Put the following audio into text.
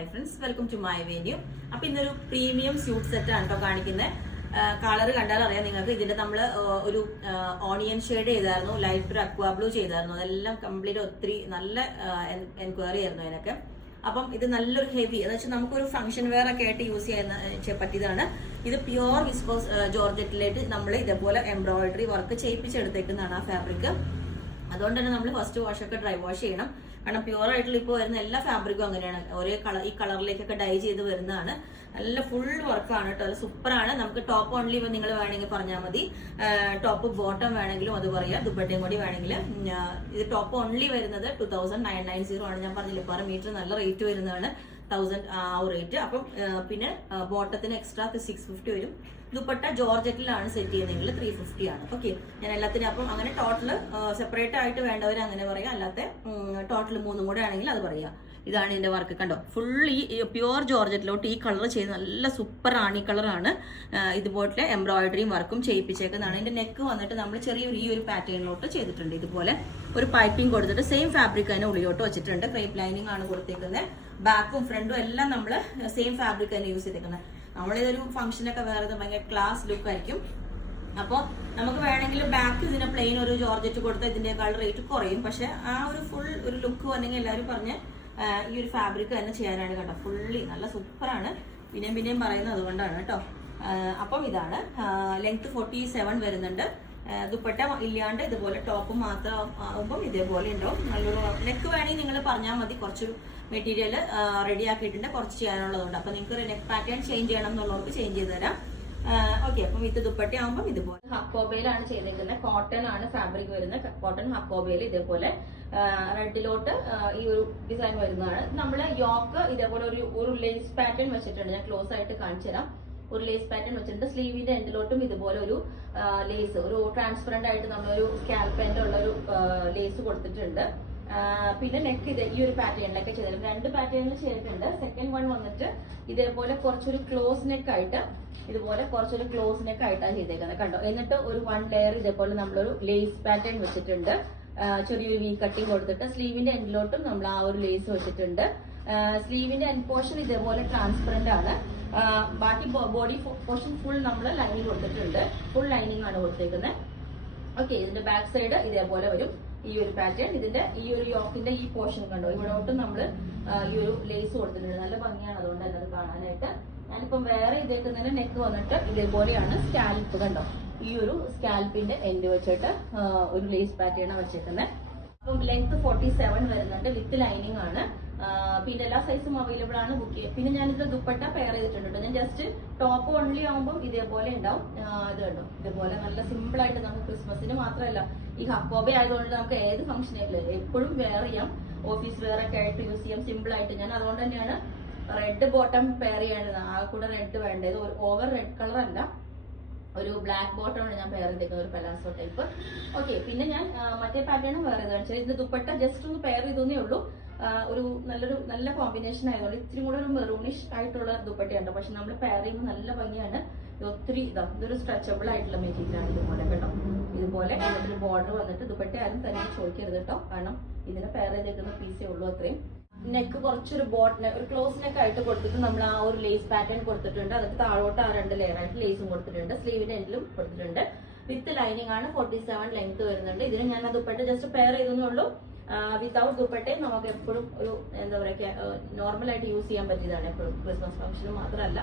Hi friends, welcome to my venue. അപ്പോൾ ഇന്നൊരു premium suit set ആണ് കേട്ടോ കാണിക്കുന്നത്. കളർ കണ്ടാൽ അറിയാം നിങ്ങൾക്ക്. ഇതിന്റെ നമ്മൾ ഒരു ഓണിയൻ ഷെയ്ഡ് ചെയ്തായിരുന്നു, ലൈറ്റ് ഒരു അക്വാ ബ്ലൂ ചെയ്തായിരുന്നു. അതെല്ലാം കംപ്ലീറ്റ് ഒത്തിരി നല്ല എൻക്വയറി ആയിരുന്നു അതിനൊക്കെ. അപ്പം ഇത് നല്ലൊരു ഹെവി എന്ന് വെച്ചാൽ നമുക്കൊരു ഫംഗ്ഷൻ വെയർ ഒക്കെ ആയിട്ട് യൂസ് ചെയ്യാൻ പറ്റിയതാണ്. ഇത് പ്യുവർ വിസ്കോസ് ജോർജറ്റിലേക്ക് നമ്മൾ ഇതേപോലെ എംബ്രോയിഡറി വർക്ക് ചെയ്യിപ്പിച്ചെടുത്തേക്കുന്നതാണ് ആ ഫാബ്രിക്. അതുകൊണ്ട് തന്നെ നമ്മൾ ഫസ്റ്റ് വാഷ് ഒക്കെ ഡ്രൈ വാഷ് ചെയ്യണം. കാരണം പ്യുവർ ആയിട്ടുള്ള ഇപ്പോൾ വരുന്ന എല്ലാ ഫാബ്രിക്കും അങ്ങനെയാണ്, ഒരേ കളർ ഈ കളറിലേക്കൊക്കെ ഡൈ ചെയ്ത് വരുന്നതാണ്. നല്ല ഫുൾ വർക്കാണ് കേട്ടോ, നല്ല സൂപ്പറാണ്. നമുക്ക് ടോപ്പ് ഓൺലി നിങ്ങൾ വേണമെങ്കിൽ പറഞ്ഞാൽ മതി, ടോപ്പ് ബോട്ടം വേണമെങ്കിലും അത് പറയാം, ദുപ്പട്ടയും കൂടി വേണമെങ്കിൽ. ഇത് ടോപ്പ് ഓൺലി വരുന്നത് 2990 ആണ്. ഞാൻ പറഞ്ഞില്ല, പെർ മീറ്റർ നല്ല റേറ്റ് വരുന്നതാണ്, 1000 ആ റേറ്റ്. അപ്പം പിന്നെ ബോട്ടത്തിന് എക്സ്ട്രാ 650 വരും. ദുപ്പട്ട ജോർജറ്റിലാണ് സെറ്റ് ചെയ്യുന്നതെങ്കിൽ 350 ആണ്. ഓക്കെ, ഞാൻ എല്ലാത്തിനും അപ്പം അങ്ങനെ ടോട്ടൽ സെപ്പറേറ്റ് ആയിട്ട് വേണ്ടവർ അങ്ങനെ പറയാം, അല്ലാത്ത ടോട്ടൽ 3 കൂടെ ആണെങ്കിൽ അത് പറയാം. ഇതാണ് ഇതിന്റെ വർക്ക്, കണ്ടോ. ഫുൾ ഈ പ്യുവർ ജോർജറ്റിലോട്ട് ഈ കളർ ചെയ്ത് നല്ല സൂപ്പർ റാണി കളറാണ്. ഇതുപോലെ എംബ്രോയിഡറിയും വർക്കും ചെയ്യിപ്പിച്ചേക്കുന്നതാണ്. ഇതിന്റെ നെക്ക് വന്നിട്ട് നമ്മൾ ചെറിയൊരു ഈ ഒരു പാറ്റേണിലോട്ട് ചെയ്തിട്ടുണ്ട്. ഇതുപോലെ ഒരു പൈപ്പിംഗ് കൊടുത്തിട്ട് സെയിം ഫാബ്രിക് തന്നെ ഉള്ളിലോട്ട് വെച്ചിട്ടുണ്ട്. ക്രേപ്പ് ലൈനിങ് ആണ് കൊടുത്തേക്കുന്നത്. ബാക്കും ഫ്രണ്ടും എല്ലാം നമ്മൾ സെയിം ഫാബ്രിക് തന്നെ യൂസ് ചെയ്തേക്കുന്നത്. നമ്മളിതൊരു ഫംഗ്ഷനൊക്കെ വേറെ ഭയങ്കര ക്ലാസ് ലുക്ക് ആയിരിക്കും. അപ്പോൾ നമുക്ക് വേണമെങ്കിൽ ബാക്ക് ഇതിന് പ്ലെയിൻ ഒരു ജോർജറ്റ് കൊടുത്താൽ ഇതിന്റെക്കാൾ റേറ്റ് കുറയും. പക്ഷെ ആ ഒരു ഫുൾ ഒരു ലുക്ക് വന്നെങ്കിൽ എല്ലാവരും പറഞ്ഞ് ഈ ഒരു ഫാബ്രിക് തന്നെ ചെയ്യാനാണ് കേട്ടോ. ഫുള്ളി നല്ല സൂപ്പറാണ്. പിന്നെയും പറയുന്നത് അതുകൊണ്ടാണ് കേട്ടോ. അപ്പം ഇതാണ് ലെങ്ത് 47 വരുന്നുണ്ട്. ദുപ്പട്ട ഇല്ലാണ്ട് ഇതുപോലെ ടോപ്പ് മാത്രം ആകുമ്പോൾ ഇതേപോലെ ഉണ്ടാവും. നല്ലൊരു നെക്ക് വേണമെങ്കിൽ നിങ്ങൾ പറഞ്ഞാൽ മതി. കുറച്ചൊരു മെറ്റീരിയൽ റെഡി ആക്കിയിട്ടുണ്ട്, കുറച്ച് ചെയ്യാനുള്ളതുണ്ട്. അപ്പൊ നിങ്ങൾക്ക് നെക്ക് പാറ്റേൺ ചേഞ്ച് ചെയ്യണം എന്നുള്ളവർക്ക് ചേഞ്ച് ചെയ്ത് തരാം. ഓക്കെ, അപ്പം ഇത് ദുപ്പട്ട ആകുമ്പോൾ ഇതുപോലെ ഹക്കോബയിലാണ് ചെയ്തേക്കുന്നത്. കോട്ടൺ ആണ് ഫാബ്രിക് വരുന്നത്. കോട്ടൺ ഹക്കോബയിൽ ഇതേപോലെ റെഡിലോട്ട് ഈ ഒരു ഡിസൈൻ വരുന്നതാണ്. നമ്മള് യോക്ക് ഇതേപോലെ ഒരു ലേസ് പാറ്റേൺ വെച്ചിട്ടുണ്ട്. ഞാൻ ക്ലോസ് ആയിട്ട് കാണിച്ചു തരാം. ഒരു ലേസ് പാറ്റേൺ വെച്ചിട്ടുണ്ട്. സ്ലീവിന്റെ എൻഡിലോട്ടും ഇതുപോലെ ഒരു ലേസ്, ഒരു ട്രാൻസ്പെറന്റ് ആയിട്ട് നമ്മളൊരു സ്കാൽപ്പ് ഉള്ള ഒരു ലേസ് കൊടുത്തിട്ടുണ്ട്. പിന്നെ നെക്ക് ഇത് ഈ ഒരു പാറ്റേണിലൊക്കെ ചെയ്തിട്ടുണ്ട്. 2 പാറ്റേണിൽ ചെയ്തിട്ടുണ്ട്. സെക്കൻഡ് വൺ വന്നിട്ട് ഇതേപോലെ കുറച്ചൊരു ക്ലോസ് നെക്ക് ആയിട്ട്, ഇതുപോലെ കുറച്ചൊരു ക്ലോസ് നെക്ക് ആയിട്ടാണ് ചെയ്തേക്കുന്നത്, കണ്ടോ. എന്നിട്ട് ഒരു 1 ലെയർ ഇതേപോലെ നമ്മളൊരു ലേസ് പാറ്റേൺ വെച്ചിട്ടുണ്ട്. ചെറിയൊരു വി കട്ടിങ് കൊടുത്തിട്ട് സ്ലീവിന്റെ എൻഡിലോട്ടും നമ്മൾ ആ ഒരു ലേസ് വെച്ചിട്ടുണ്ട്. സ്ലീവിന്റെ എൻഡ് പോർഷൻ ഇതേപോലെ ട്രാൻസ്പെറന്റ് ആണ്. ബാക്കി ബോഡി പോർഷൻ ഫുൾ നമ്മൾ ലൈനിങ് കൊടുത്തിട്ടുണ്ട്. ഫുൾ ലൈനിങ് ആണ് കൊടുത്തേക്കുന്നത്. ഓക്കെ, ഇതിന്റെ ബാക്ക് സൈഡ് ഇതേപോലെ വരും ഈ ഒരു പാറ്റേൺ. ഇതിന്റെ ഈ ഒരു യോക്കിന്റെ ഈ പോർഷൻ കണ്ടോ, ഇവിടോട്ടും നമ്മൾ ഈ ഒരു ലേസ് കൊടുത്തിട്ടുണ്ട്. നല്ല ഭംഗിയാണ് അതുകൊണ്ട് തന്നെ അത് കാണാനായിട്ട്. ഞാനിപ്പം വേറെ ഇതേക്കുന്നതിന്റെ നെക്ക് വന്നിട്ട് ഇതേപോലെയാണ്. സ്കാൽപ്പ് കണ്ടോ, ഈ ഒരു സ്കാൽപ്പിന്റെ എൻഡ് വെച്ചിട്ട് ഒരു ലേസ് പാറ്റേൺ വെച്ചേക്കുന്നത്. അപ്പം ലെങ്ത് 47 വരുന്നുണ്ട്. വിത്ത് ലൈനിങ് ആണ്. പിന്നെ എല്ലാ സൈസും അവൈലബിൾ ആണ്. ബുക്ക് ചെയ്യാം. പിന്നെ ഞാനിത് ദുപ്പട്ട പെയർ ചെയ്തിട്ടുണ്ട്. ഞാൻ ജസ്റ്റ് ടോപ്പ് ഓൺലി ആകുമ്പോൾ ഇതേപോലെ ഉണ്ടാവും. ഇത് കണ്ടോ, ഇതുപോലെ നല്ല സിമ്പിൾ ആയിട്ട് നമുക്ക് ക്രിസ്മസിന് മാത്രമല്ല, ഈ ഹക്കോബ ആയതുകൊണ്ട് നമുക്ക് ഏത് ഫംഗ്ഷനിലും എപ്പോഴും വെയർ ചെയ്യാം. ഓഫീസ് വെയർ ഒക്കെ ആയിട്ട് യൂസ് ചെയ്യാം സിമ്പിൾ ആയിട്ട്. ഞാൻ അതുകൊണ്ട് തന്നെയാണ് റെഡ് ബോട്ടം പെയർ ചെയ്യേണ്ടത്. ആ കൂടെ റെഡ് വേണ്ടത്. ഒരു ഓവർ റെഡ് കളർ അല്ല, ഒരു ബ്ലാക്ക് ബോട്ടമാണ് ഞാൻ പെയർ ചെയ്തേക്കുന്നത്, ഒരു പലാസോ ടൈപ്പ്. ഓക്കെ, പിന്നെ ഞാൻ മറ്റേ പാറ്റേണും വേറെ വെച്ചാൽ ഇതിന്റെ ദുപ്പട്ട ജസ്റ്റ് ഒന്ന് പെയർ ചെയ്തേ ഉള്ളൂ. ഒരു നല്ല കോമ്പിനേഷൻ ആയതുകൊണ്ട് ഇത്തിരി കൂടെ ഒരു മെറൂണിഷ് ആയിട്ടുള്ള ദുപ്പട്ടയുണ്ട്. പക്ഷെ നമ്മൾ പെയർ ചെയ്യുമ്പോൾ നല്ല ഭംഗിയാണ്. ഒത്തിരി ഇതൊരു സ്ട്രെച്ചബിൾ ആയിട്ടുള്ള മെറ്റീരിയൽ ആണ്. ഇതുപോലെ കേട്ടോ, ഇതുപോലെ ഇതിന്റെ ബോർഡർ വന്നിട്ട് ദുപ്പട്ട ആരും തന്നെ ചോദിക്കരുത് കേട്ടോ, കാരണം ഇതിനെ പെയർ ചെയ്തേക്കുന്ന പീസേ ഉള്ളൂ അത്രയും. നെക്ക് കുറച്ചൊരു ഒരു ക്ലോസ് നെക്ക് ആയിട്ട് കൊടുത്തിട്ട് നമ്മൾ ആ ഒരു ലേസ് പാറ്റേൺ കൊടുത്തിട്ടുണ്ട്. അതിന് താഴോട്ട് ആ 2 ലെയർ ആയിട്ട് ലേസും കൊടുത്തിട്ടുണ്ട്. സ്ലീവിന്റെ എൻഡിലും കൊടുത്തിട്ടുണ്ട്. വിത്ത് ലൈനിങ് ആണ്. 47 ലെങ്ത് വരുന്നുണ്ട്. ഇതിന് ഞാൻ ആ ദുപ്പട്ട ജസ്റ്റ് പെയർ ചെയ്തേ ഉള്ളൂ. വിത്തൗട്ട് ദുപ്പട്ടയും നമുക്ക് എപ്പോഴും ഒരു എന്താ പറയുക നോർമൽ ആയിട്ട് യൂസ് ചെയ്യാൻ പറ്റിയതാണ്. എപ്പോഴും ക്രിസ്മസ് ഫംഗ്ഷന് മാത്രമല്ല.